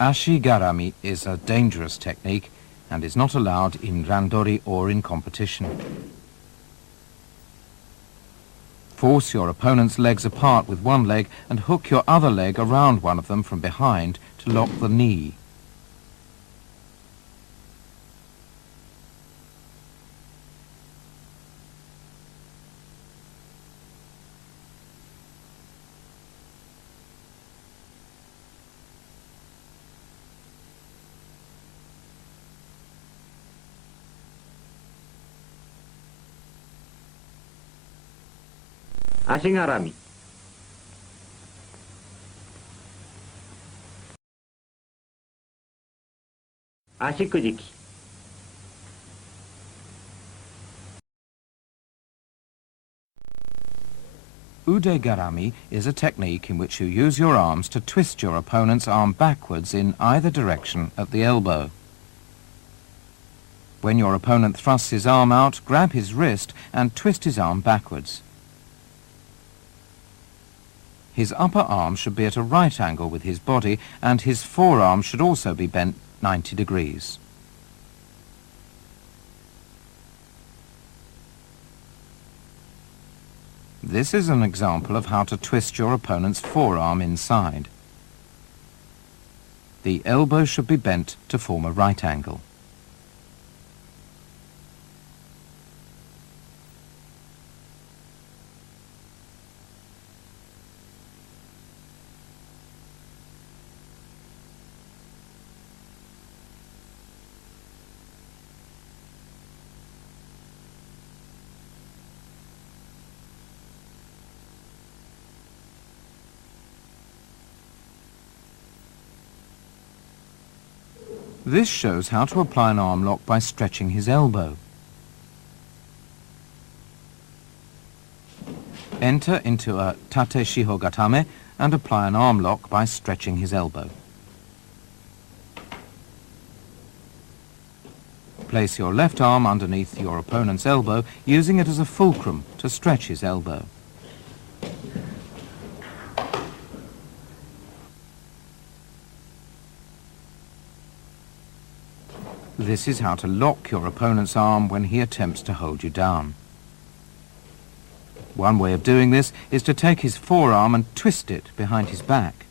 Ashi-garami is a dangerous technique and is not allowed in randori or in competition. Force your opponent's legs apart with one leg and hook your other leg around one of them from behind to lock the knee. Ashi-garami. Ashi-kujiki. Ude-garami is a technique in which you use your arms to twist your opponent's arm backwards in either direction at the elbow. When your opponent thrusts his arm out, grab his wrist and twist his arm backwards. His upper arm should be at a right angle with his body, and his forearm should also be bent 90 degrees. This is an example of how to twist your opponent's forearm inside. The elbow should be bent to form a right angle. This shows how to apply an arm lock by stretching his elbow. Enter into a tate shiho gatame and apply an arm lock by stretching his elbow. Place your left arm underneath your opponent's elbow, using it as a fulcrum to stretch his elbow. This is how to lock your opponent's arm when he attempts to hold you down. One way of doing this is to take his forearm and twist it behind his back.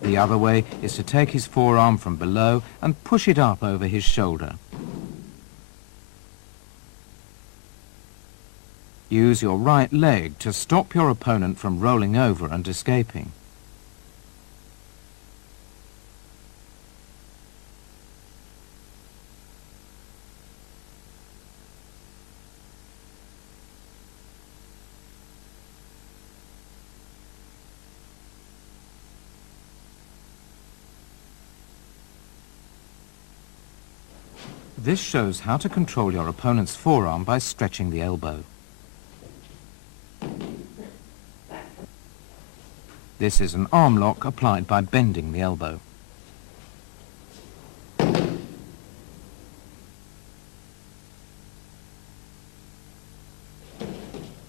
The other way is to take his forearm from below and push it up over his shoulder. Use your right leg to stop your opponent from rolling over and escaping. This shows how to control your opponent's forearm by stretching the elbow. This is an arm lock applied by bending the elbow.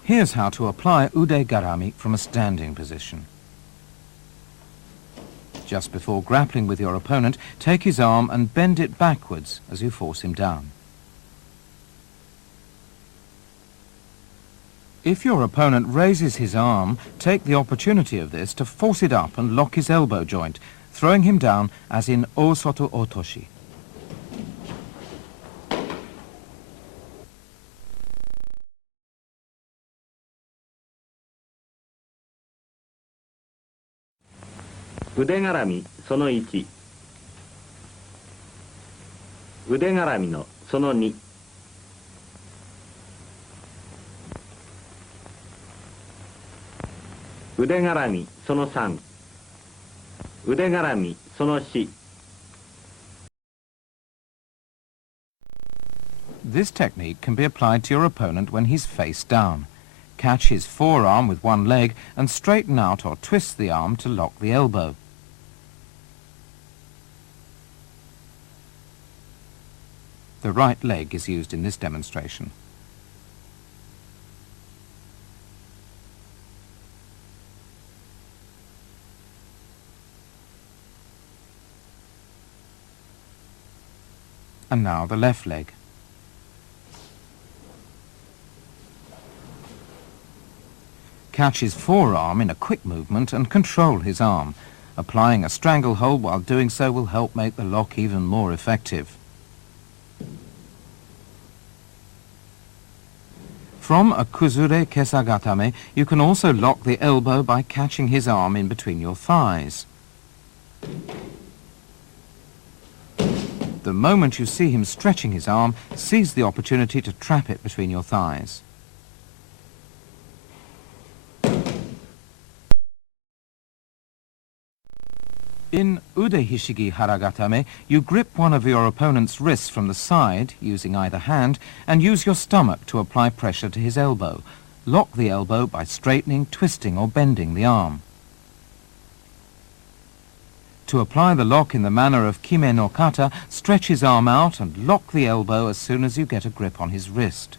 Here's how to apply ude-garami from a standing position. Just before grappling with your opponent, take his arm and bend it backwards as you force him down. If your opponent raises his arm, take the opportunity of this to force it up and lock his elbow joint, throwing him down as in Osoto Otoshi. Ude-garami その1 Ude-garami のその2 Ude-garami その3 Ude-garami その4 This technique can be applied to your opponent when he's face down. Catch his forearm with one leg and straighten out or twist the arm to lock the elbow. The right leg is used in this demonstration. And now the left leg. Catch his forearm in a quick movement and control his arm. Applying a stranglehold while doing so will help make the lock even more effective. From a kuzure kesagatame, you can also lock the elbow by catching his arm in between your thighs. The moment you see him stretching his arm, seize the opportunity to trap it between your thighs. In ude hishigi haragatame, you grip one of your opponent's wrists from the side, using either hand, and use your stomach to apply pressure to his elbow. Lock the elbow by straightening, twisting, or bending the arm. To apply the lock in the manner of kime no kata, stretch his arm out and lock the elbow as soon as you get a grip on his wrist.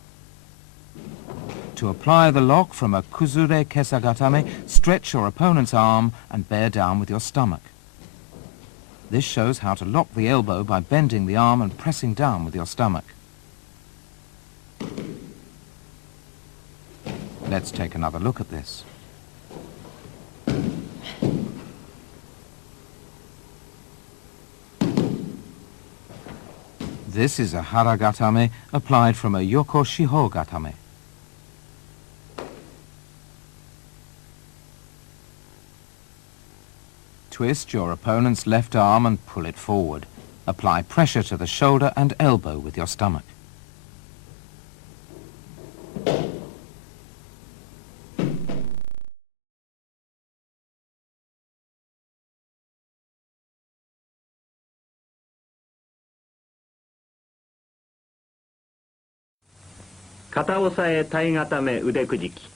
To apply the lock from a kuzure kesagatame, stretch your opponent's arm and bear down with your stomach. This shows how to lock the elbow by bending the arm and pressing down with your stomach. Let's take another look at this. This is a haragatame applied from a yoko shiho gatame. Twist your opponent's left arm and pull it forward. Apply pressure to the shoulder and elbow with your stomach. Kata osae tai gatame ude kujiki.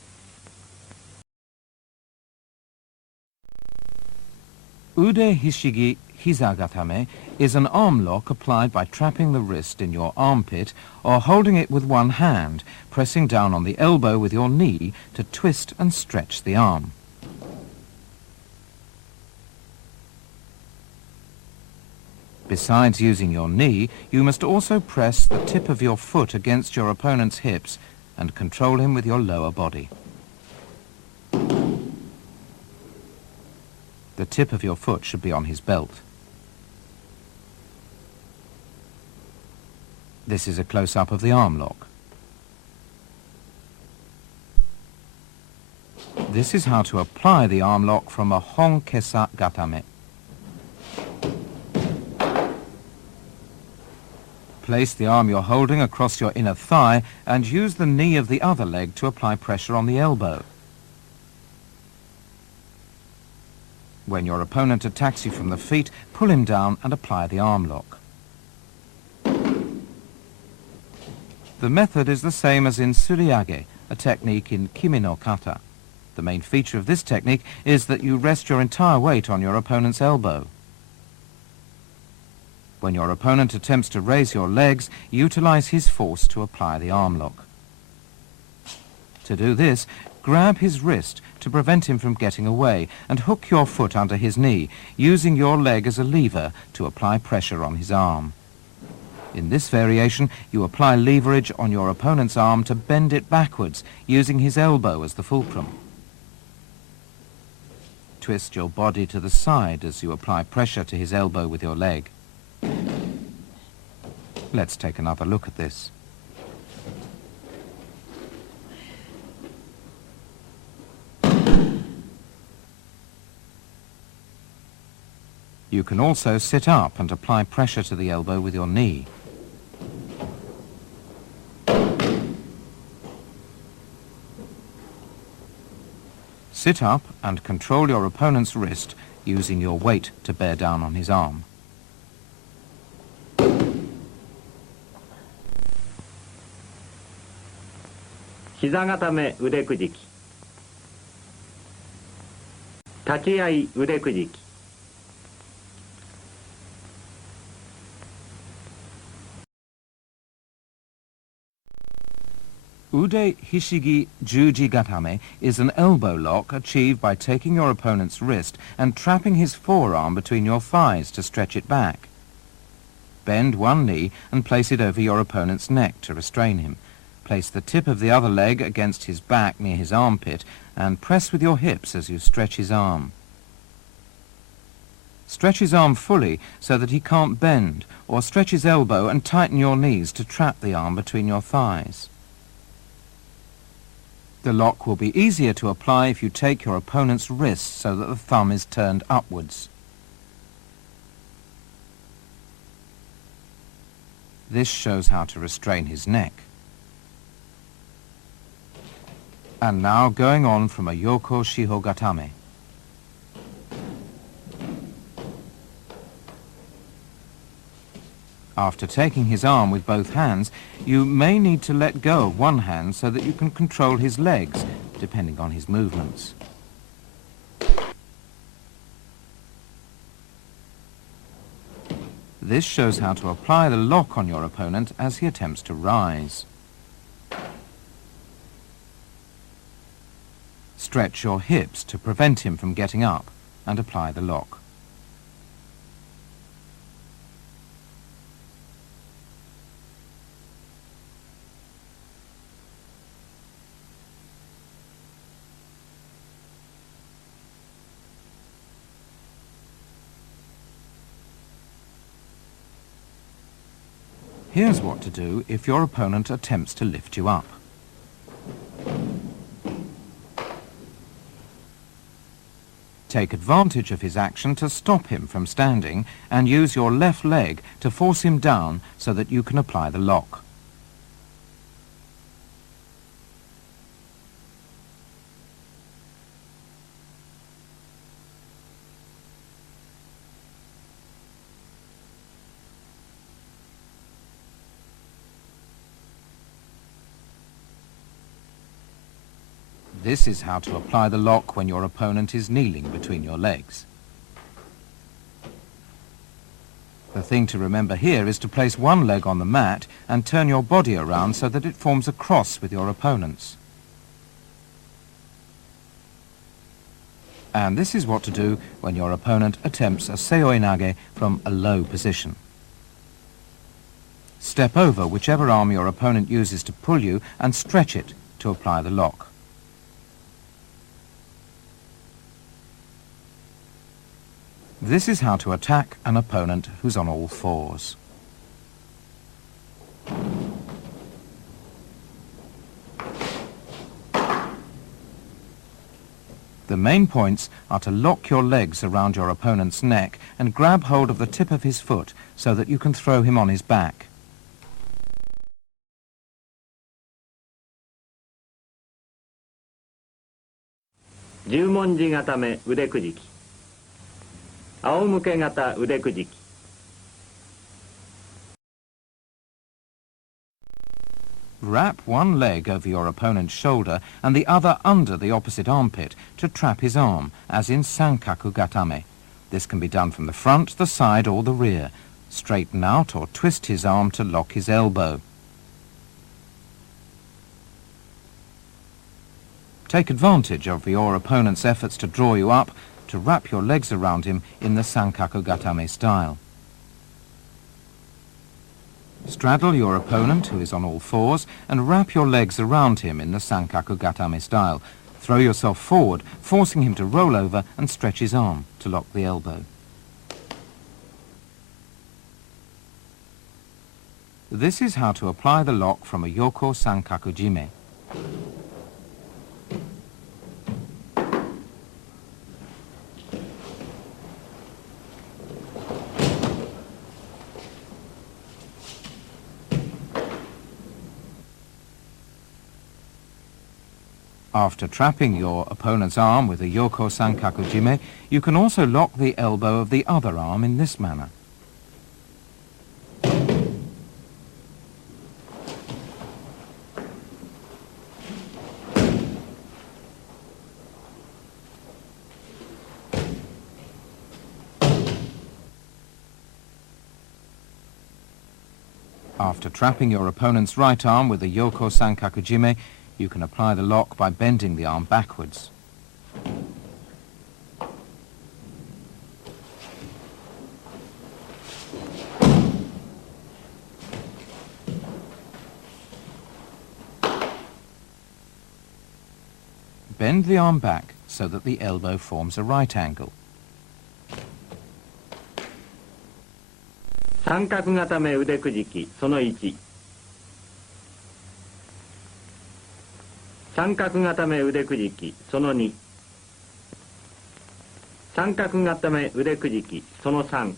Ude hishigi hizagatame is an arm lock applied by trapping the wrist in your armpit or holding it with one hand, pressing down on the elbow with your knee to twist and stretch the arm. Besides using your knee, you must also press the tip of your foot against your opponent's hips and control him with your lower body. The tip of your foot should be on his belt. This is a close-up of the arm lock. This is how to apply the arm lock from a hon kesa gatame. Place the arm you're holding across your inner thigh and use the knee of the other leg to apply pressure on the elbow. When your opponent attacks you from the feet, pull him down and apply the arm lock. The method is the same as in suriage, a technique in kime no kata. The main feature of this technique is that you rest your entire weight on your opponent's elbow. When your opponent attempts to raise your legs, utilize his force to apply the arm lock. To do this, grab his wrist to prevent him from getting away and hook your foot under his knee, using your leg as a lever to apply pressure on his arm. In this variation, you apply leverage on your opponent's arm to bend it backwards, using his elbow as the fulcrum. Twist your body to the side as you apply pressure to his elbow with your leg. Let's take another look at this. You can also sit up and apply pressure to the elbow with your knee. Sit up and control your opponent's wrist using your weight to bear down on his arm. Hizagatame ude kujiki. Tachiai ude kujiki. Ude hishigi juji gatame is an elbow lock achieved by taking your opponent's wrist and trapping his forearm between your thighs to stretch it back. bend one knee and place it over your opponent's neck to restrain him. Place the tip of the other leg against his back near his armpit and press with your hips as you stretch his arm. Stretch his arm fully so that he can't bend, or stretch his elbow and tighten your knees to trap the arm between your thighs. The lock will be easier to apply if you take your opponent's wrist so that the thumb is turned upwards. This shows how to restrain his neck. And now going on from a Yoko Shiho Gatame. After taking his arm with both hands, you may need to let go of one hand so that you can control his legs, depending on his movements. This shows how to apply the lock on your opponent as he attempts to rise. Stretch your hips to prevent him from getting up and apply the lock. Here's what to do if your opponent attempts to lift you up. Take advantage of his action to stop him from standing and use your left leg to force him down so that you can apply the lock. This is how to apply the lock when your opponent is kneeling between your legs. The thing to remember here is to place one leg on the mat and turn your body around so that it forms a cross with your opponent's. And this is what to do when your opponent attempts a seoi nage from a low position. Step over whichever arm your opponent uses to pull you and stretch it to apply the lock. This is how to attack an opponent who's on all fours. The main points are to lock your legs around your opponent's neck and grab hold of the tip of his foot so that you can throw him on his back. Jumonji Gatame ude kujiki. Aomuke gata ude kujiki. Wrap one leg over your opponent's shoulder and the other under the opposite armpit to trap his arm, as in Sankaku Gatame. This can be done from the front, the side or the rear. Straighten out or twist his arm to lock his elbow. Take advantage of your opponent's efforts to draw you up to wrap your legs around him in the Sankaku Gatame style. Straddle your opponent, who is on all fours, and wrap your legs around him in the Sankaku Gatame style. Throw yourself forward, forcing him to roll over and stretch his arm to lock the elbow. This is how to apply the lock from a Yoko Sankaku Jime. After trapping your opponent's arm with a Yoko Sankaku Jime, you can also lock the elbow of the other arm in this manner. After trapping your opponent's right arm with a Yoko Sankaku Jime, you can apply the lock by bending the arm backwards. Bend the arm back so that the elbow forms a right angle. 三角固め腕くじきその1。三角固め腕くじきその2。三角固め腕くじきその3。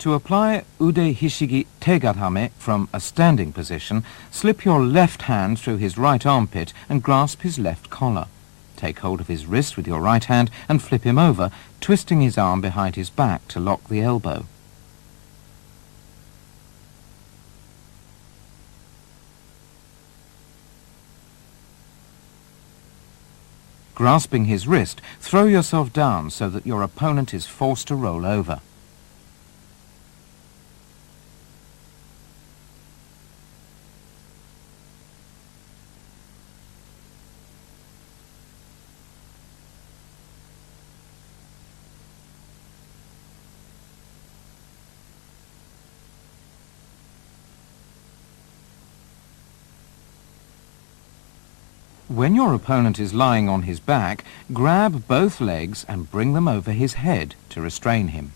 To apply ude hishigi tegatame from a standing position, slip your left hand through his right armpit and grasp his left collar. Take hold of his wrist with your right hand and flip him over, twisting his arm behind his back to lock the elbow. Grasping his wrist, throw yourself down so that your opponent is forced to roll over. When your opponent is lying on his back, grab both legs and bring them over his head to restrain him.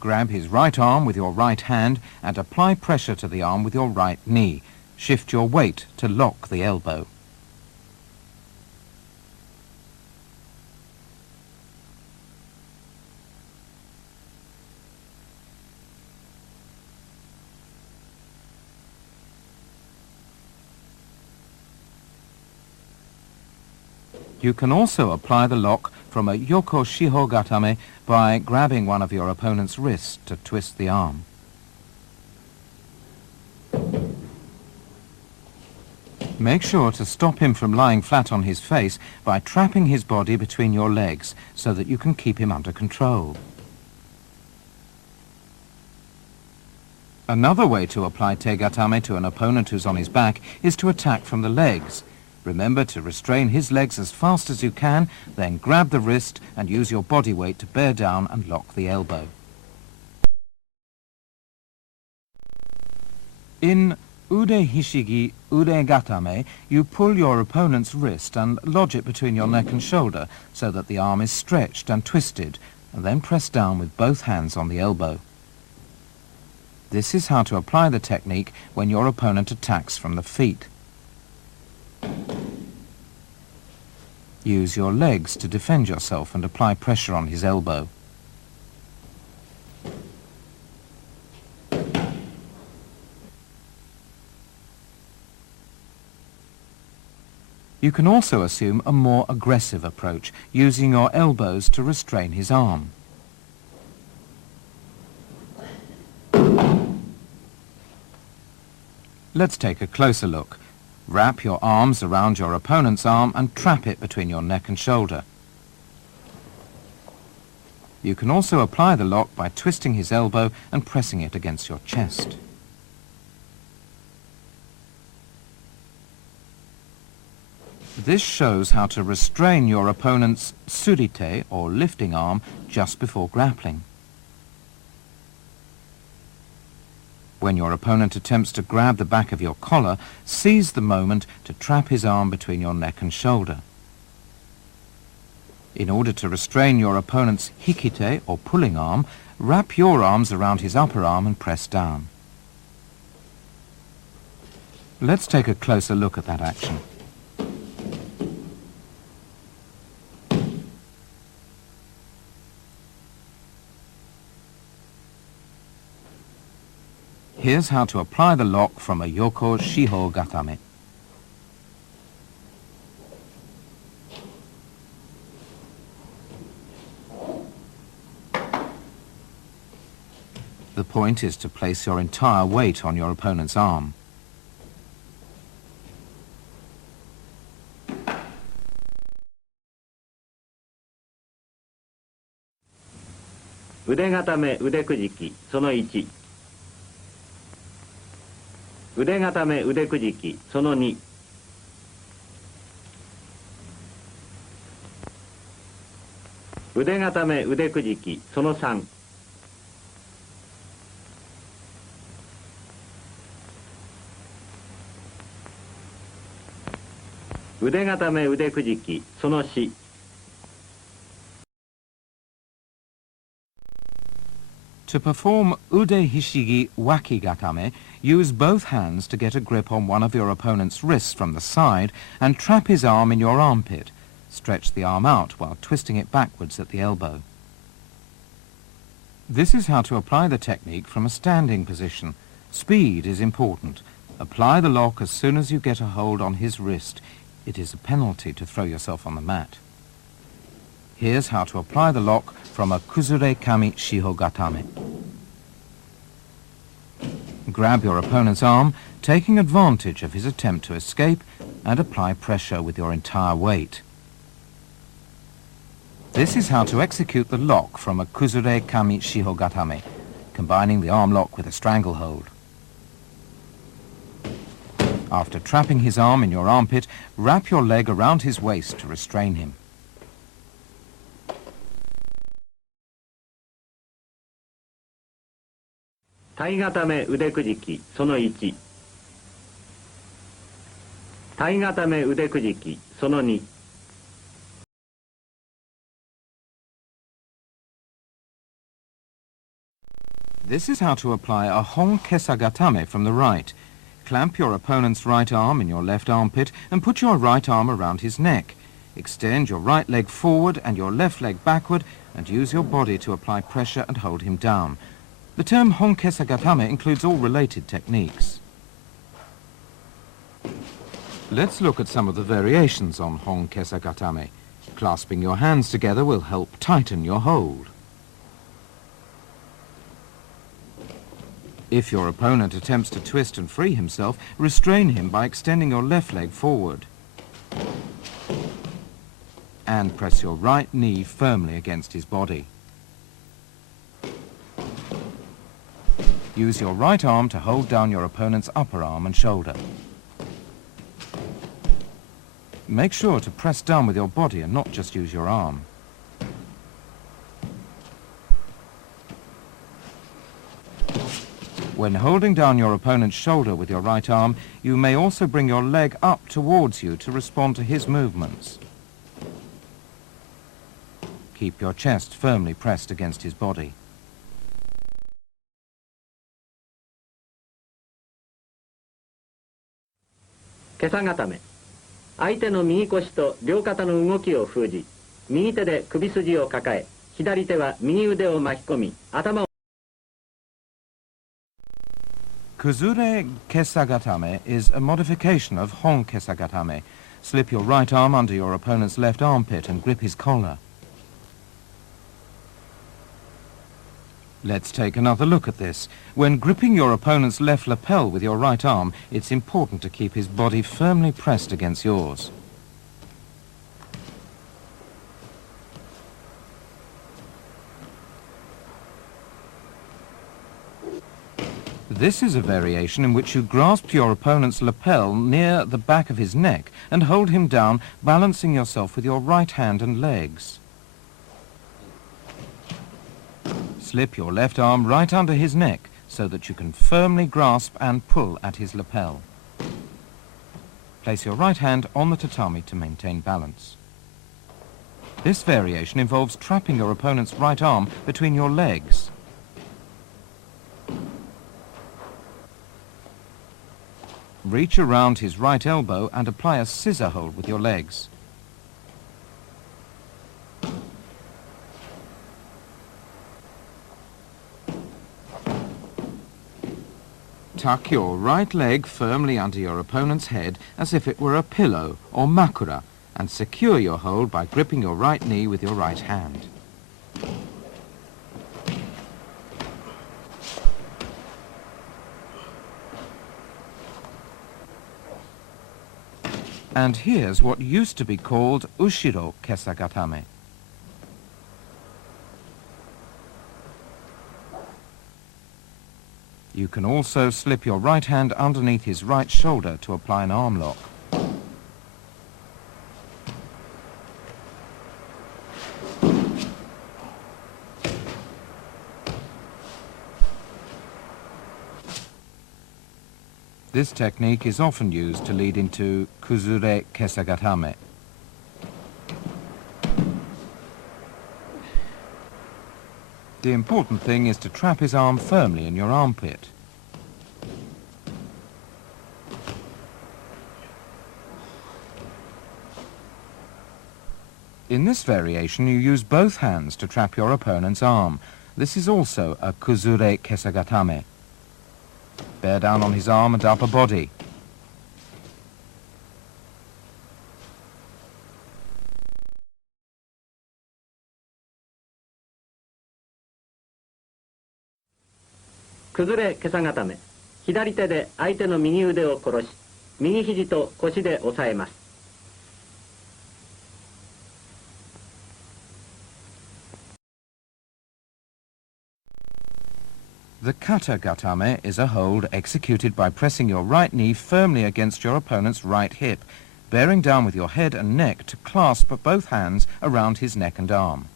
Grab his right arm with your right hand and apply pressure to the arm with your right knee. Shift your weight to lock the elbow. You can also apply the lock from a yoko shiho gatame by grabbing one of your opponent's wrists to twist the arm. Make sure to stop him from lying flat on his face by trapping his body between your legs so that you can keep him under control. Another way to apply tegatame to an opponent who's on his back is to attack from the legs. Remember to restrain his legs as fast as you can, then grab the wrist and use your body weight to bear down and lock the elbow. In ude hishigi ude gatame, you pull your opponent's wrist and lodge it between your neck and shoulder so that the arm is stretched and twisted, and then press down with both hands on the elbow. This is how to apply the technique when your opponent attacks from the feet. Use your legs to defend yourself and apply pressure on his elbow. You can also assume a more aggressive approach, using your elbows to restrain his arm. Let's take a closer look. Wrap your arms around your opponent's arm and trap it between your neck and shoulder. You can also apply the lock by twisting his elbow and pressing it against your chest. This shows how to restrain your opponent's surite, or lifting arm, just before grappling. When your opponent attempts to grab the back of your collar, seize the moment to trap his arm between your neck and shoulder. In order to restrain your opponent's hikite, or pulling arm, wrap your arms around his upper arm and press down. Let's take a closer look at that action. Here's how to apply the lock from a yoko shiho gatame. The point is to place your entire weight on your opponent's arm. 腕固め腕くじきその1。腕固め腕くじきその2。腕固め腕くじきその3。腕固め腕くじきその4。To perform ude hishigi wakigatame, use both hands to get a grip on one of your opponent's wrists from the side and trap his arm in your armpit. Stretch the arm out while twisting it backwards at the elbow. This is how to apply the technique from a standing position. Speed is important. Apply the lock as soon as you get a hold on his wrist. It is a penalty to throw yourself on the mat. Here's how to apply the lock from a kuzure-kami shihogatame. Grab your opponent's arm, taking advantage of his attempt to escape, and apply pressure with your entire weight. This is how to execute the lock from a kuzure-kami shihogatame, combining the arm lock with a stranglehold. After trapping his arm in your armpit, wrap your leg around his waist to restrain him. Tai固め腕くじきその1。Tai固め腕くじきその2。This is how to apply a honkesa-gatame from the right. Clamp your opponent's right arm in your left armpit and put your right arm around his neck. Extend your right leg forward and your left leg backward and use your body to apply pressure and hold him down. The term honkesa-gatame includes all related techniques. Let's look at some of the variations on honkesa-gatame. Clasping your hands together will help tighten your hold. If your opponent attempts to twist and free himself, restrain him by extending your left leg forward. And press your right knee firmly against his body. Use your right arm to hold down your opponent's upper arm and shoulder. Make sure to press down with your body and not just use your arm. When holding down your opponent's shoulder with your right arm, you may also bring your leg up towards you to respond to his movements. Keep your chest firmly pressed against his body. Kesa固め。相手の右腰と両肩の動きを封じ、右手で首筋を抱え、左手は右腕を巻き込み、頭を。Kuzure kesa-gatame is a modification of honkesa-gatame. Slip your right arm under your opponent's left armpit and grip his collar. Let's take another look at this. When gripping your opponent's left lapel with your right arm, it's important to keep his body firmly pressed against yours. This is a variation in which you grasp your opponent's lapel near the back of his neck and hold him down, balancing yourself with your right hand and legs. Slip your left arm right under his neck so that you can firmly grasp and pull at his lapel. Place your right hand on the tatami to maintain balance. This variation involves trapping your opponent's right arm between your legs. Reach around his right elbow and apply a scissor hold with your legs. Tuck your right leg firmly under your opponent's head as if it were a pillow or makura, and secure your hold by gripping your right knee with your right hand. And here's what used to be called ushiro kesa-gatame. You can also slip your right hand underneath his right shoulder to apply an arm lock. This technique is often used to lead into kuzure kesagatame. The important thing is to trap his arm firmly in your armpit. In this variation, you use both hands to trap your opponent's arm. This is also a kuzure kesagatame. Bear down on his arm and upper body. Kuzure kesagatame。左手で相手の右腕を殺し、右肘と腰で押さえます。The kata-gatame is a hold executed by pressing your right knee firmly against your opponent's right hip, bearing down with your head and neck to clasp both hands around his neck and arm.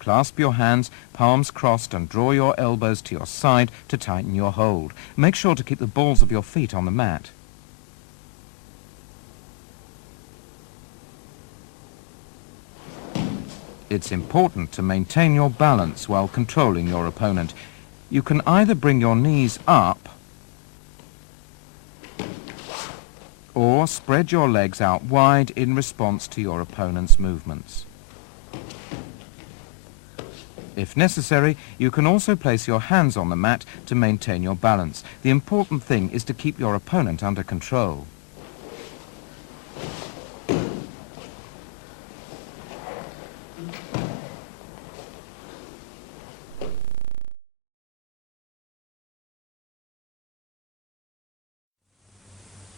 Clasp your hands, palms crossed, and draw your elbows to your side to tighten your hold. Make sure to keep the balls of your feet on the mat. It's important to maintain your balance while controlling your opponent. You can either bring your knees up or spread your legs out wide in response to your opponent's movements. If necessary, you can also place your hands on the mat to maintain your balance. The important thing is to keep your opponent under control.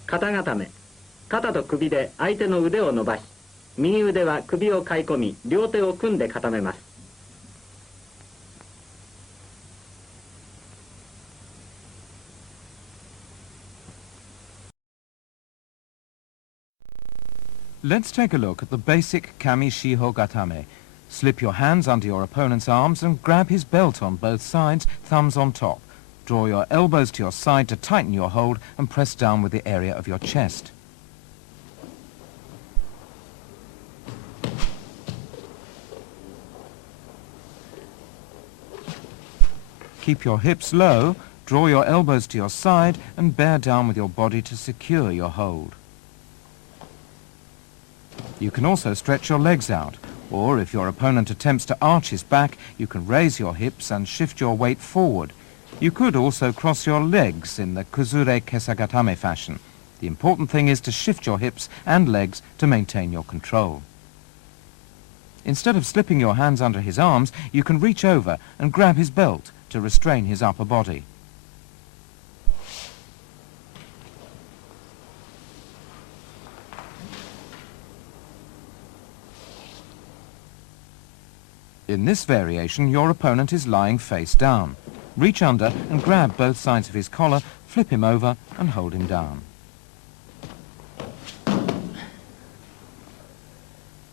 肩固め。肩と首で相手の腕を伸ばし、右腕は首をかい込み、両手を組んで固めます。Let's take a look at the basic kami-shiho gatame. Slip your hands under your opponent's arms and grab his belt on both sides, thumbs on top. Draw your elbows to your side to tighten your hold and press down with the area of your chest. Keep your hips low, draw your elbows to your side and bear down with your body to secure your hold. You can also stretch your legs out, or if your opponent attempts to arch his back, you can raise your hips and shift your weight forward. You could also cross your legs in the kuzure kesagatame fashion. The important thing is to shift your hips and legs to maintain your control. Instead of slipping your hands under his arms, you can reach over and grab his belt to restrain his upper body. In this variation, your opponent is lying face down. Reach under and grab both sides of his collar, flip him over and hold him down.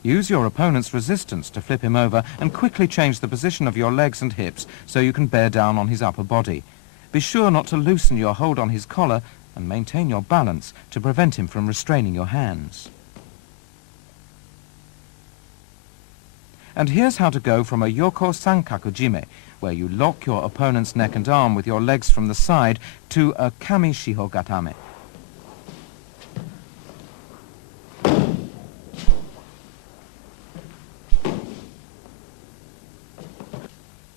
Use your opponent's resistance to flip him over and quickly change the position of your legs and hips so you can bear down on his upper body. Be sure not to loosen your hold on his collar and maintain your balance to prevent him from restraining your hands. And here's how to go from a yoko sankaku jime, where you lock your opponent's neck and arm with your legs from the side, to a kami-shiho gatame.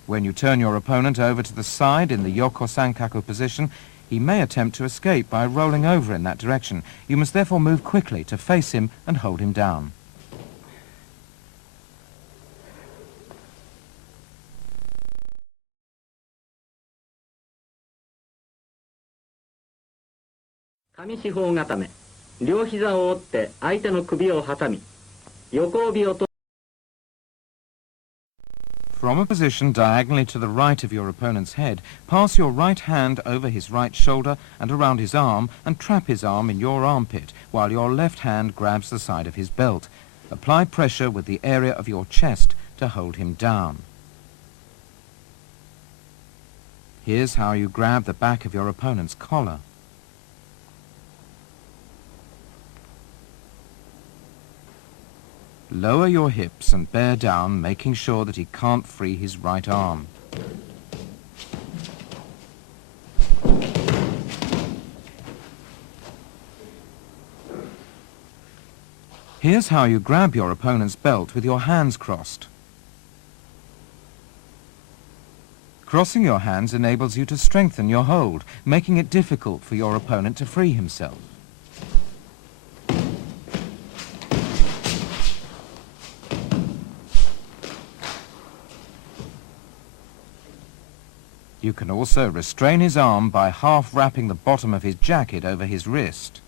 When you turn your opponent over to the side in the yoko sankaku position, he may attempt to escape by rolling over in that direction. You must therefore move quickly to face him and hold him down. Kami-shiho gatame。両膝を折って相手の首を挟み、横帯をと。From a position diagonally to the right of your opponent's head, pass your right hand over his right shoulder and around his arm and trap his arm in your armpit while your left hand grabs the side of his belt. Apply pressure with the area of your chest to hold him down. Here's how you grab the back of your opponent's collar. Lower your hips and bear down, making sure that he can't free his right arm. Here's how you grab your opponent's belt with your hands crossed. Crossing your hands enables you to strengthen your hold, making it difficult for your opponent to free himself. You can also restrain his arm by half wrapping the bottom of his jacket over his wrist.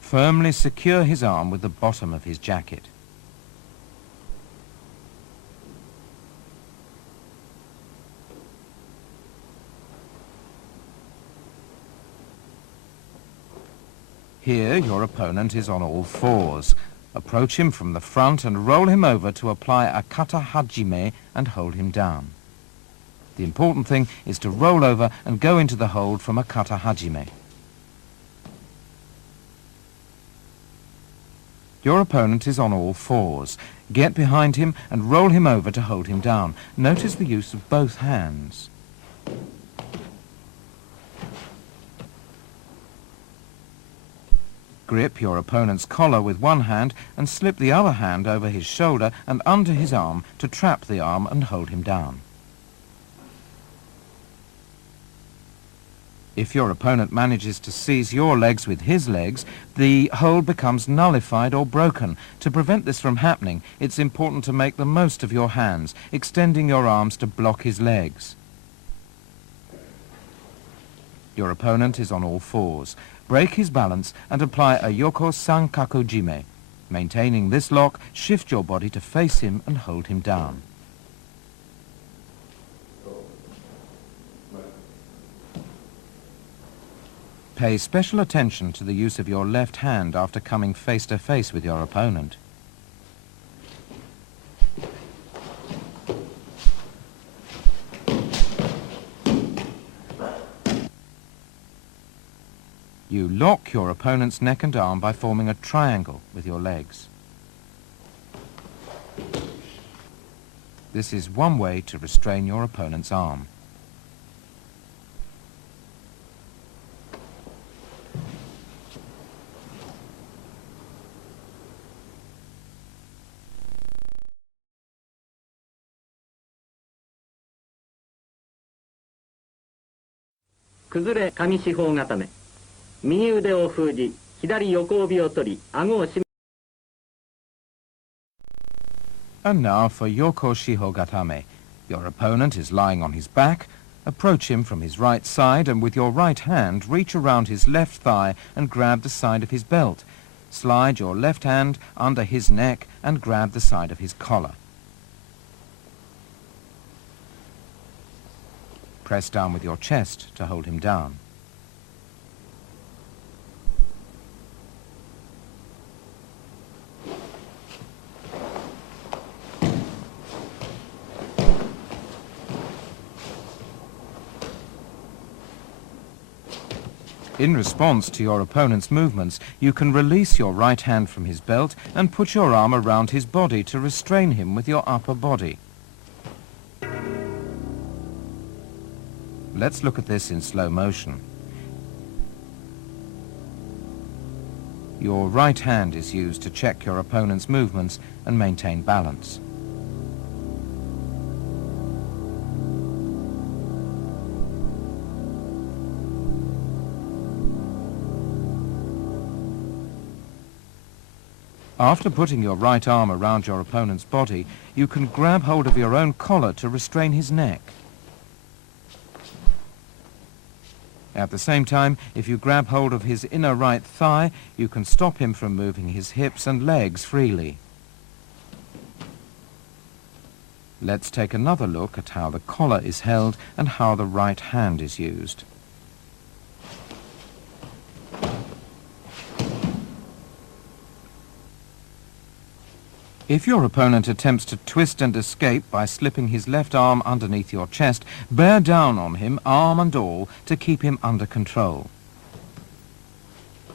Firmly secure his arm with the bottom of his jacket. Here, your opponent is on all fours. Approach him from the front and roll him over to apply a kata hajime and hold him down. The important thing is to roll over and go into the hold from a kata hajime. Your opponent is on all fours. Get behind him and roll him over to hold him down. Notice the use of both hands. Grip your opponent's collar with one hand and slip the other hand over his shoulder and under his arm to trap the arm and hold him down. If your opponent manages to seize your legs with his legs, the hold becomes nullified or broken. To prevent this from happening, it's important to make the most of your hands, extending your arms to block his legs. Your opponent is on all fours. Break his balance and apply a yoko sankaku jime. Maintaining this lock, shift your body to face him and hold him down. Pay special attention to the use of your left hand after coming face to face with your opponent. You lock your opponent's neck and arm by forming a triangle with your legs. This is one way to restrain your opponent's arm. Kuzure kami四方固め。右腕を封じ、左横帯を取り、顎を締め。And now for Yoko Shiho Gatame. Your opponent is lying on his back. Approach him from his right side and with your right hand reach around his left thigh and grab the side of his belt. Slide your left hand under his neck and grab the side of his collar. Press down with your chest to hold him down. In response to your opponent's movements, you can release your right hand from his belt and put your arm around his body to restrain him with your upper body. Let's look at this in slow motion. Your right hand is used to check your opponent's movements and maintain balance. After putting your right arm around your opponent's body, you can grab hold of your own collar to restrain his neck. At the same time, if you grab hold of his inner right thigh, you can stop him from moving his hips and legs freely. Let's take another look at how the collar is held and how the right hand is used. If your opponent attempts to twist and escape by slipping his left arm underneath your chest, bear down on him, arm and all, to keep him under control.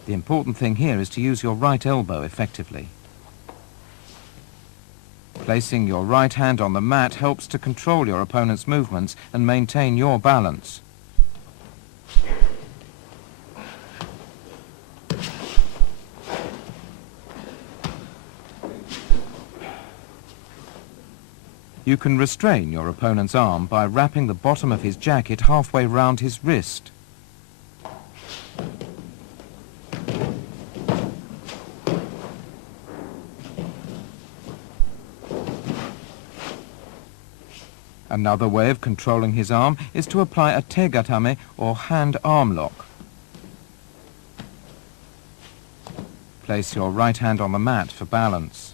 The important thing here is to use your right elbow effectively. Placing your right hand on the mat helps to control your opponent's movements and maintain your balance. You can restrain your opponent's arm by wrapping the bottom of his jacket halfway round his wrist. Another way of controlling his arm is to apply a te-gatame or hand-arm lock. Place your right hand on the mat for balance.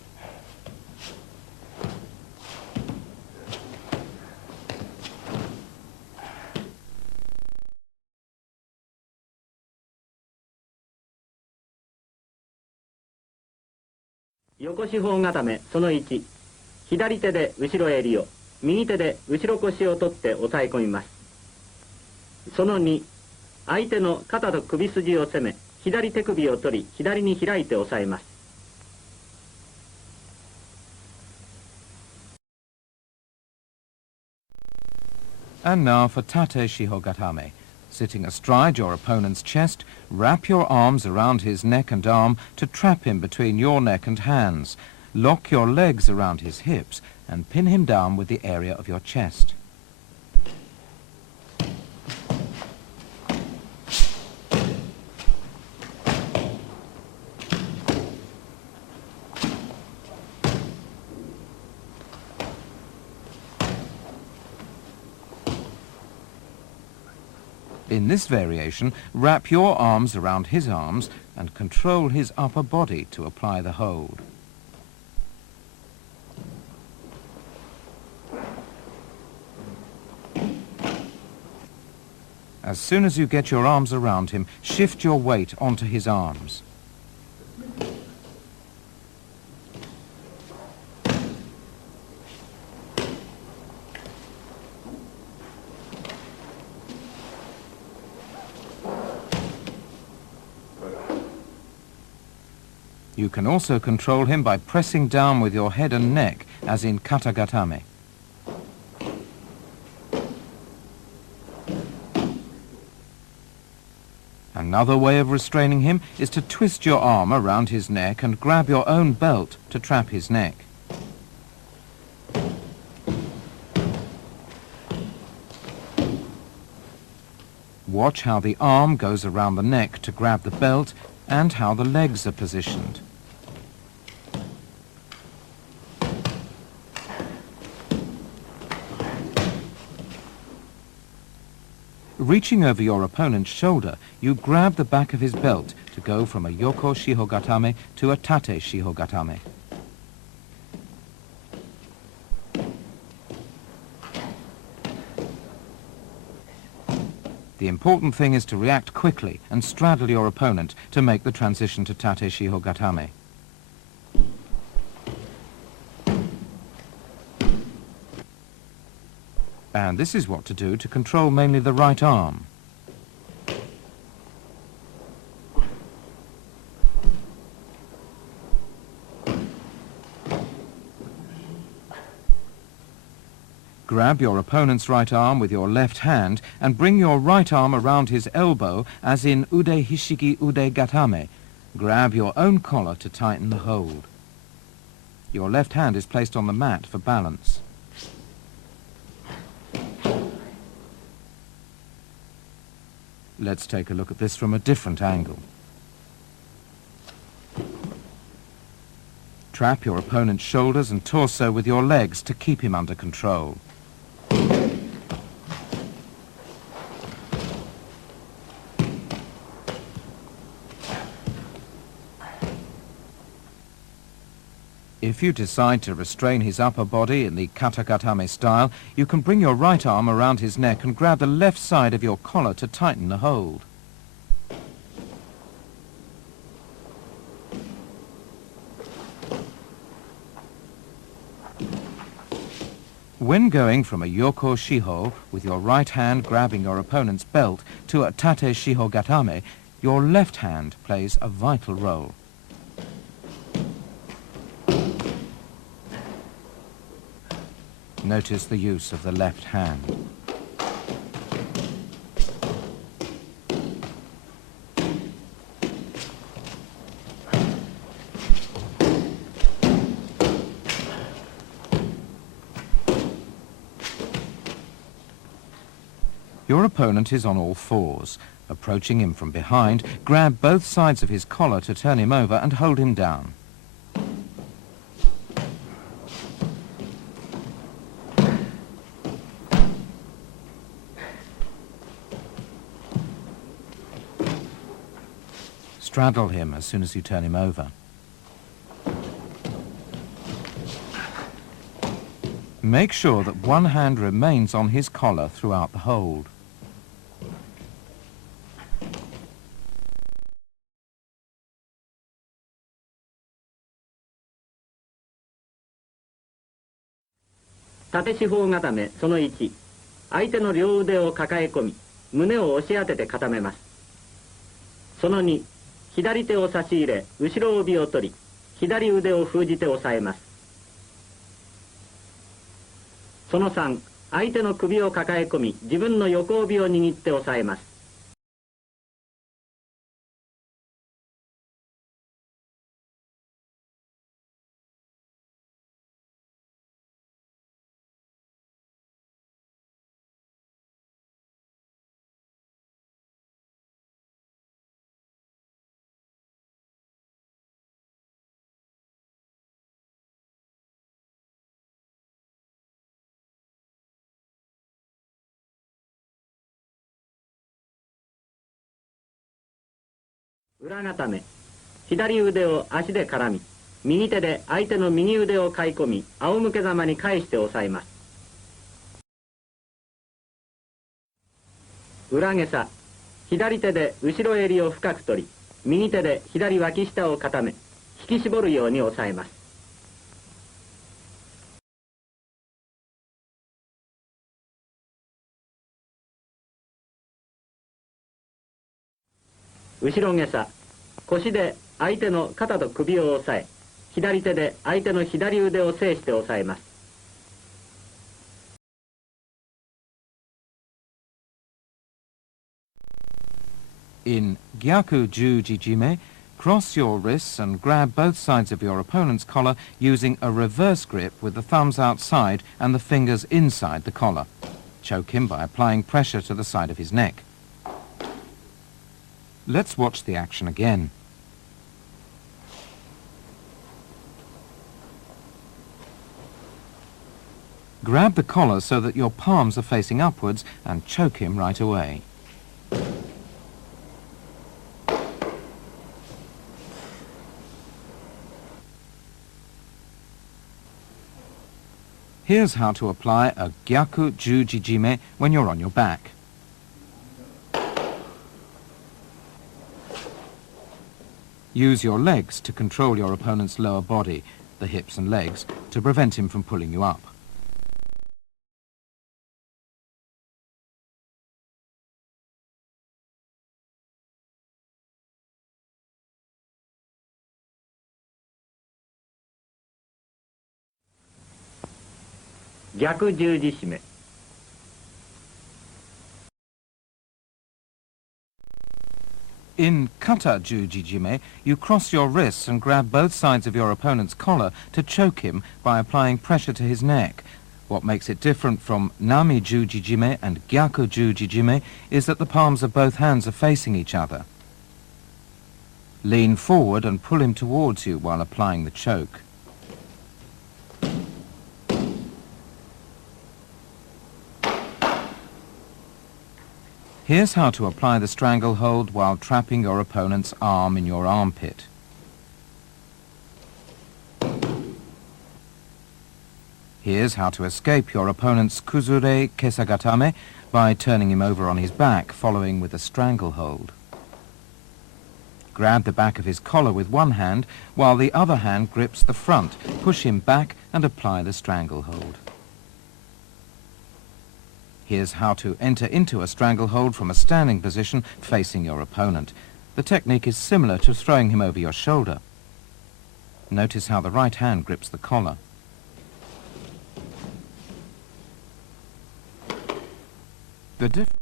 Yoko shihou gatame その1、左手で後ろ襟を、右手で後ろ腰を取って押さえ込みます。その2、相手の肩と首筋を攻め、左手首を取り、左に開いて押さえます。And now for tate shihogatame. Sitting astride your opponent's chest, wrap your arms around his neck and arm to trap him between your neck and hands. Lock your legs around his hips and pin him down with the area of your chest. In this variation, wrap your arms around his arms and control his upper body to apply the hold. As soon as you get your arms around him, shift your weight onto his arms. You can also control him by pressing down with your head and neck, as in kata-gatame. Another way of restraining him is to twist your arm around his neck and grab your own belt to trap his neck. Watch how the arm goes around the neck to grab the belt and how the legs are positioned. Reaching over your opponent's shoulder, you grab the back of his belt to go from a yoko shihogatame to a tate shihogatame. The important thing is to react quickly and straddle your opponent to make the transition to tate shihogatame. And this is what to do to control mainly the right arm. Grab your opponent's right arm with your left hand and bring your right arm around his elbow as in ude hishiki ude gatame. Grab your own collar to tighten the hold. Your left hand is placed on the mat for balance. Let's take a look at this from a different angle. Trap your opponent's shoulders and torso with your legs to keep him under control. If you decide to restrain his upper body in the kata-gatame style, you can bring your right arm around his neck and grab the left side of your collar to tighten the hold. When going from a yoko shiho, with your right hand grabbing your opponent's belt, to a tate shiho gatame, your left hand plays a vital role. Notice the use of the left hand. Your opponent is on all fours. Approaching him from behind, grab both sides of his collar to turn him over and hold him down. Straddle him as soon as you turn him over. Make sure that one hand remains on his collar throughout the hold.縦四方固めその1、相手の両腕を抱え込み胸を押し当てて固めます。その2、左手を差し入れ後ろ帯を取り左腕を封じて押さえます。その3、相手の首を抱え込み自分の横帯を握って押さえます。裏固め、左腕を足で絡み右手で相手の右腕をかい込み仰向けざまに返して押さえます。裏下差、左手で後ろ襟を深く取り右手で左脇下を固め引き絞るように押さえます。後ろ下差、腰で相手の肩と首を押さえ左手で相手の左腕を制して押さえます。In Gyaku Jujijime, cross your wrists and grab both sides of your opponent's collar using a reverse grip with the thumbs outside and the fingers inside the collar. Choke him by applying pressure to the side of his neck. Let's watch the action again. Grab the collar so that your palms are facing upwards and choke him right away. Here's how to apply a Gyaku Jujijime when you're on your back. Use your legs to control your opponent's lower body, the hips and legs, to prevent him from pulling you up. Gyaku十字締め。In kata jujijime, you cross your wrists and grab both sides of your opponent's collar to choke him by applying pressure to his neck. What makes it different from nami jujijime and gyaku jujijime is that the palms of both hands are facing each other. Lean forward and pull him towards you while applying the choke. Here's how to apply the stranglehold while trapping your opponent's arm in your armpit. Here's how to escape your opponent's kuzure kesagatame by turning him over on his back, following with a stranglehold. Grab the back of his collar with one hand, while the other hand grips the front. Push him back and apply the stranglehold. Here's how to enter into a stranglehold from a standing position facing your opponent. The technique is similar to throwing him over your shoulder. Notice how the right hand grips the collar. The difference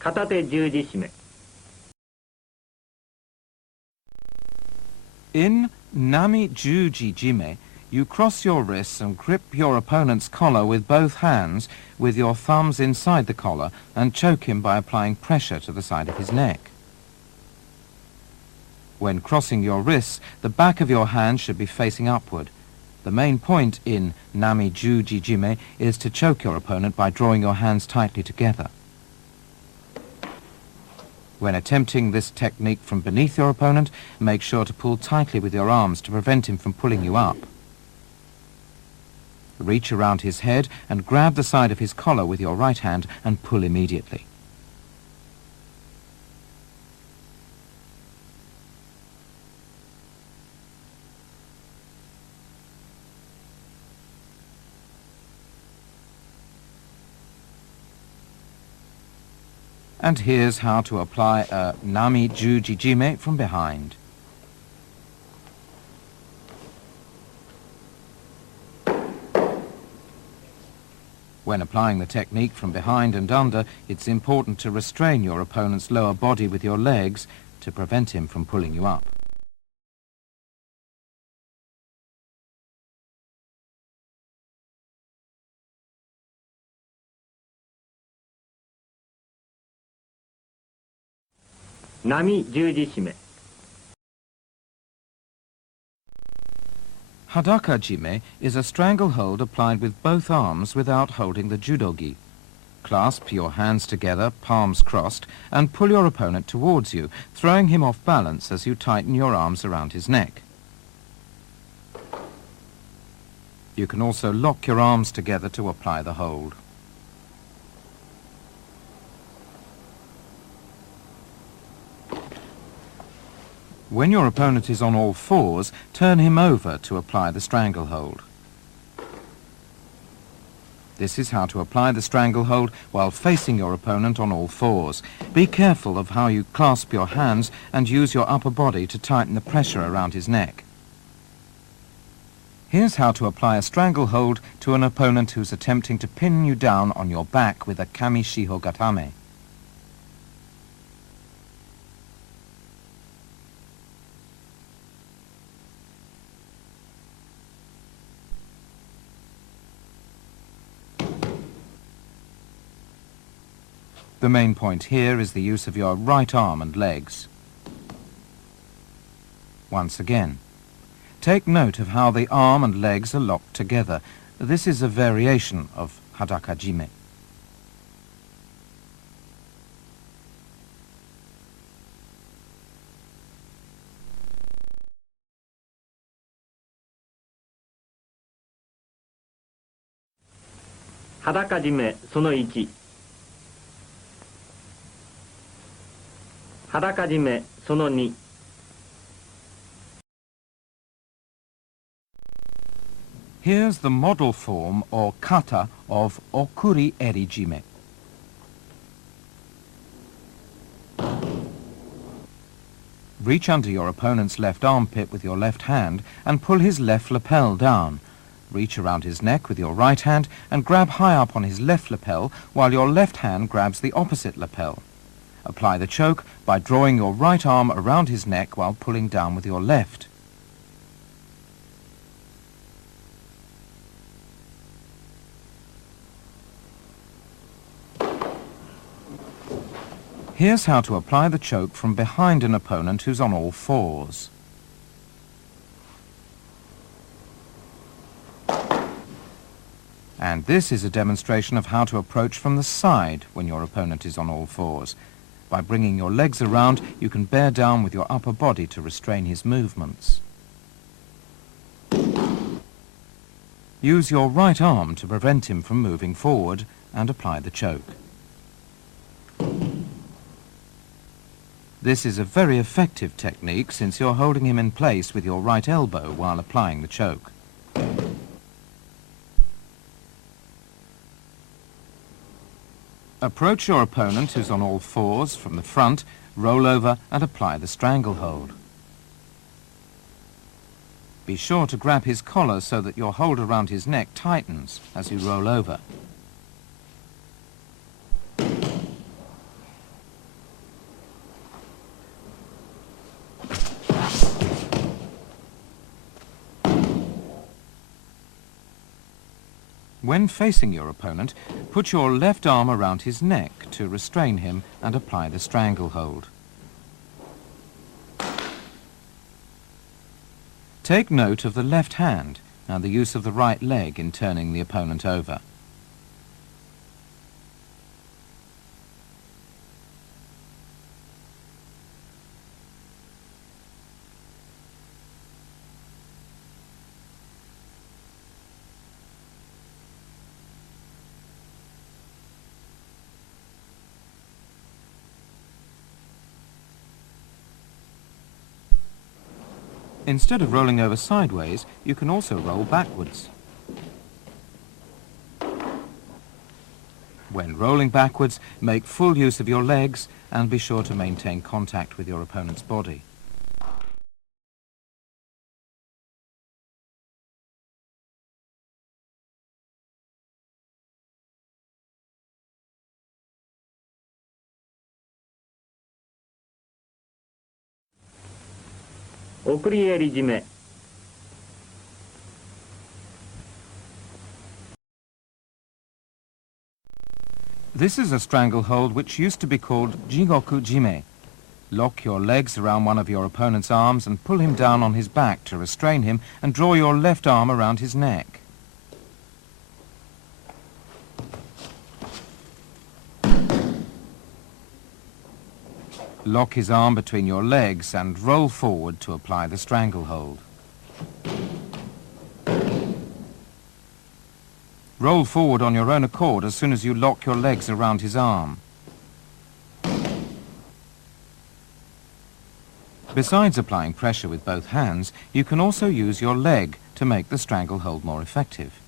片手十字締め。 In Nami Juji Jime, you cross your wrists and grip your opponent's collar with both hands, with your thumbs inside the collar, and choke him by applying pressure to the side of his neck. When crossing your wrists, the back of your hand should be facing upward. The main point in Nami Juji Jime is to choke your opponent by drawing your hands tightly together. When attempting this technique from beneath your opponent, make sure to pull tightly with your arms to prevent him from pulling you up. Reach around his head and grab the side of his collar with your right hand and pull immediately. And here's how to apply a Nami Juji Jime from behind. When applying the technique from behind and under, it's important to restrain your opponent's lower body with your legs to prevent him from pulling you up. Nami 十字締め。 Hadaka Jime is a stranglehold applied with both arms without holding the judogi. Clasp your hands together, palms crossed, and pull your opponent towards you, throwing him off balance as you tighten your arms around his neck. You can also lock your arms together to apply the hold. When your opponent is on all fours, turn him over to apply the stranglehold. This is how to apply the stranglehold while facing your opponent on all fours. Be careful of how you clasp your hands and use your upper body to tighten the pressure around his neck. Here's how to apply a stranglehold to an opponent who's attempting to pin you down on your back with a kami-shiho gatame. The main point here is the use of your right arm and legs. Once again, take note of how the arm and legs are locked together. This is a variation of Hadaka Jime. Hadaka 締めその1。 裸締めその2。 Here's the model form or kata of okuri eri jime. Reach under your opponent's left armpit with your left hand and pull his left lapel down. Reach around his neck with your right hand and grab high up on his left lapel while your left hand grabs the opposite lapel. Apply the choke by drawing your right arm around his neck while pulling down with your left. Here's how to apply the choke from behind an opponent who's on all fours. And this is a demonstration of how to approach from the side when your opponent is on all fours. By bringing your legs around, you can bear down with your upper body to restrain his movements. Use your right arm to prevent him from moving forward and apply the choke. This is a very effective technique since you're holding him in place with your right elbow while applying the choke. Approach your opponent who's on all fours from the front, roll over and apply the stranglehold. Be sure to grab his collar so that your hold around his neck tightens as you roll over. When facing your opponent, put your left arm around his neck to restrain him and apply the stranglehold. Take note of the left hand and the use of the right leg in turning the opponent over. Instead of rolling over sideways, you can also roll backwards. When rolling backwards, make full use of your legs and be sure to maintain contact with your opponent's body. Okuri-eri-jime. This is a stranglehold which used to be called jigoku-jime. Lock your legs around one of your opponent's arms and pull him down on his back to restrain him and draw your left arm around his neck. Lock his arm between your legs and roll forward to apply the stranglehold. Roll forward on your own accord as soon as you lock your legs around his arm. Besides applying pressure with both hands, you can also use your leg to make the stranglehold more effective.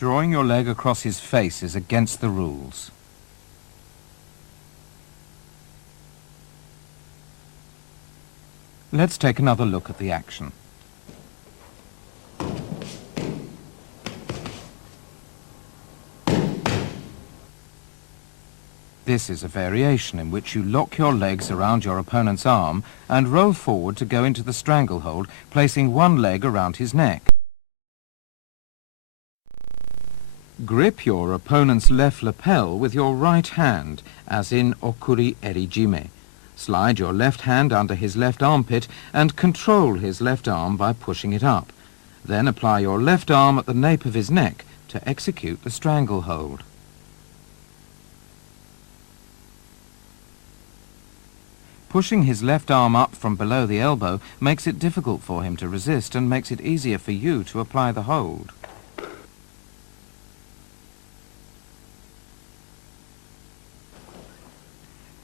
Drawing your leg across his face is against the rules. Let's take another look at the action. This is a variation in which you lock your legs around your opponent's arm and roll forward to go into the stranglehold, placing one leg around his neck. Grip your opponent's left lapel with your right hand, as in okuri-eri-jime. Slide your left hand under his left armpit and control his left arm by pushing it up. Then apply your left arm at the nape of his neck to execute the stranglehold. Pushing his left arm up from below the elbow makes it difficult for him to resist and makes it easier for you to apply the hold.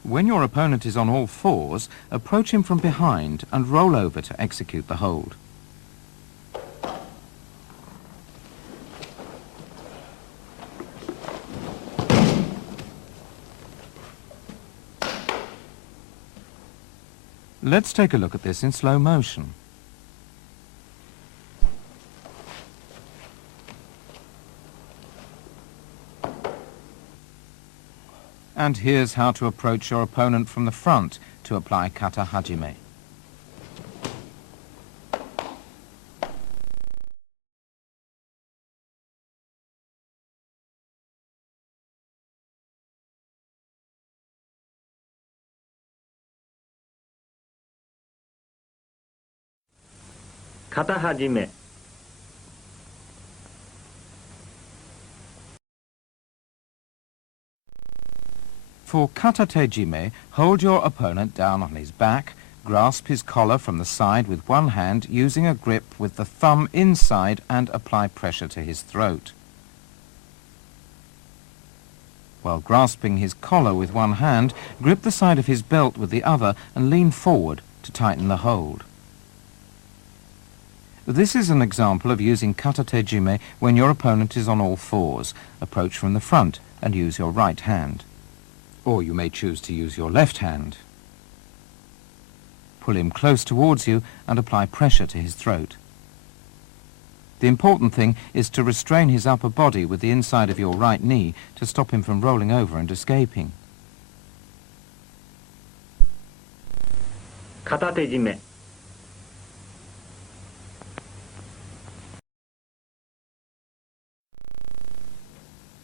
When your opponent is on all fours, approach him from behind and roll over to execute the hold. Let's take a look at this in slow motion. And here's how to approach your opponent from the front to apply kata hajime. Kata hajime. For kata tejime, hold your opponent down on his back, grasp his collar from the side with one hand using a grip with the thumb inside and apply pressure to his throat. While grasping his collar with one hand, grip the side of his belt with the other and lean forward to tighten the hold. This is an example of using kata tejime when your opponent is on all fours. Approach from the front and use your right hand. Or you may choose to use your left hand. Pull him close towards you and apply pressure to his throat. The important thing is to restrain his upper body with the inside of your right knee to stop him from rolling over and escaping. Kata tejime.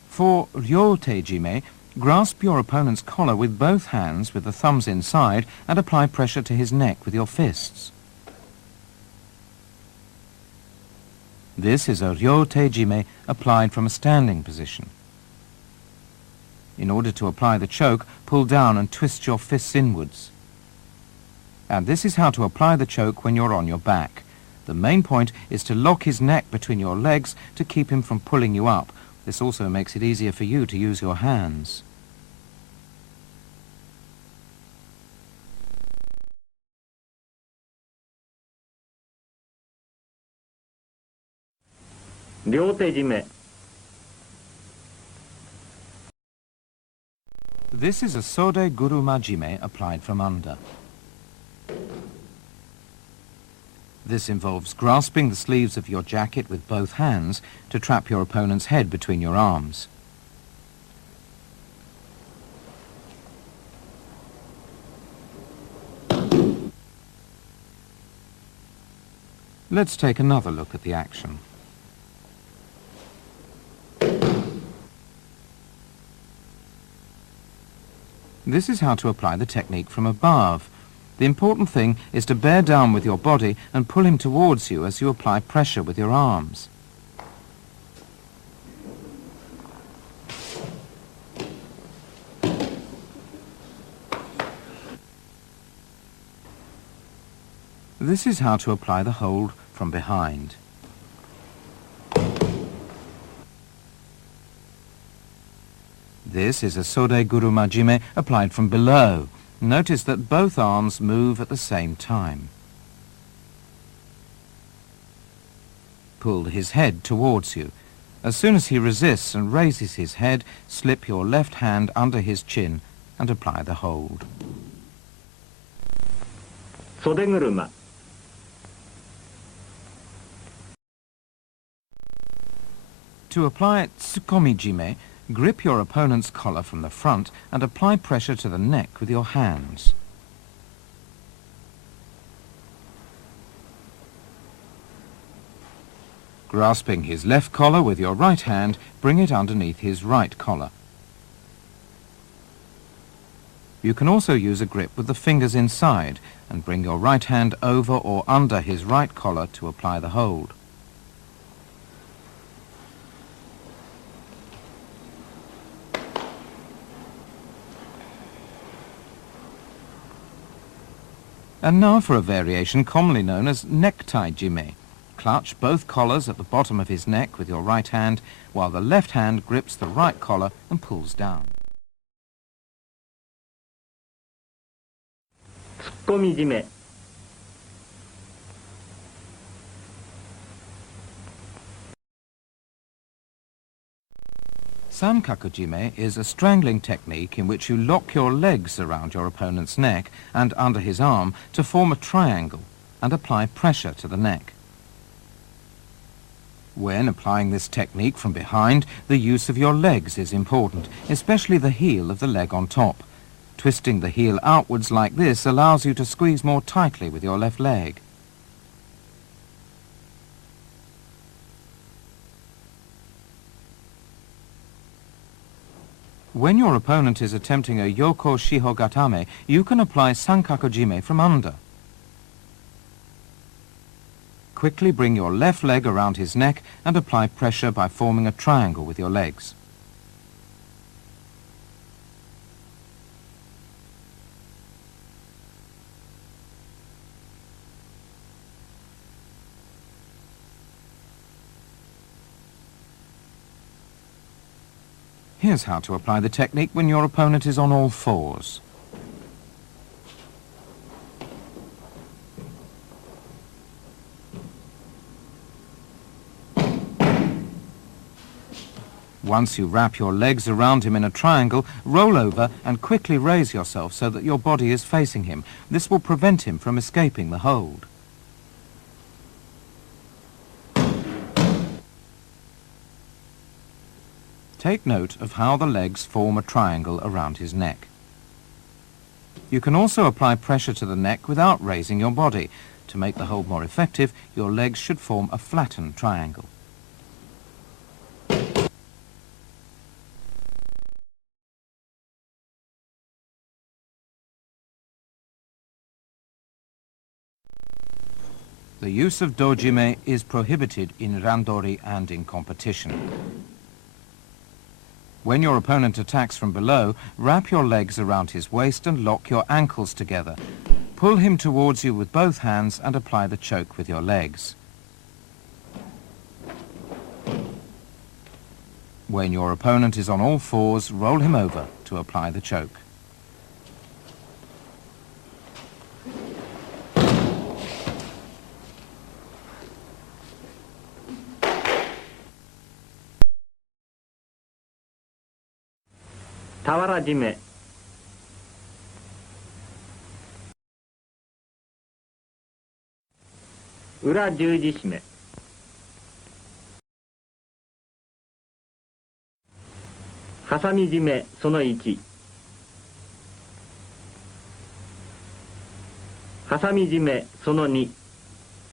For ryo tejime, grasp your opponent's collar with both hands with the thumbs inside and apply pressure to his neck with your fists. This is a ryo tejime applied from a standing position. In order to apply the choke, pull down and twist your fists inwards. And this is how to apply the choke when you're on your back. The main point is to lock his neck between your legs to keep him from pulling you up. This also makes it easier for you to use your hands. Ryo tejime. This is a sode guru majime applied from under. This involves grasping the sleeves of your jacket with both hands to trap your opponent's head between your arms. Let's take another look at the action. This is how to apply the technique from above. The important thing is to bear down with your body and pull him towards you as you apply pressure with your arms. This is how to apply the hold from behind. This is a sode guru majime applied from below. Notice that both arms move at the same time. Pull his head towards you. As soon as he resists and raises his head, slip your left hand under his chin and apply the hold. Sodeguruma. To apply tsukomi-jime, grip your opponent's collar from the front and apply pressure to the neck with your hands. Grasping his left collar with your right hand, bring it underneath his right collar. You can also use a grip with the fingers inside and bring your right hand over or under his right collar to apply the hold. And now for a variation commonly known as necktie-jime. Clutch both collars at the bottom of his neck with your right hand, while the left hand grips the right collar and pulls down. Tsukomi-jime. Sankaku-jime is a strangling technique in which you lock your legs around your opponent's neck and under his arm to form a triangle and apply pressure to the neck. When applying this technique from behind, the use of your legs is important, especially the heel of the leg on top. Twisting the heel outwards like this allows you to squeeze more tightly with your left leg. When your opponent is attempting a yoko shiho gatame, you can apply sankaku jime from under. Quickly bring your left leg around his neck and apply pressure by forming a triangle with your legs. Here's how to apply the technique when your opponent is on all fours. Once you wrap your legs around him in a triangle, roll over and quickly raise yourself so that your body is facing him. This will prevent him from escaping the hold. Take note of how the legs form a triangle around his neck. You can also apply pressure to the neck without raising your body. To make the hold more effective, your legs should form a flattened triangle. The use of dojime is prohibited in randori and in competition. When your opponent attacks from below, wrap your legs around his waist and lock your ankles together. Pull him towards you with both hands and apply the choke with your legs. When your opponent is on all fours, roll him over to apply the choke. Tawara jime. Ura juji shime. Hasami jime sono 1. Hasami jime sono 2.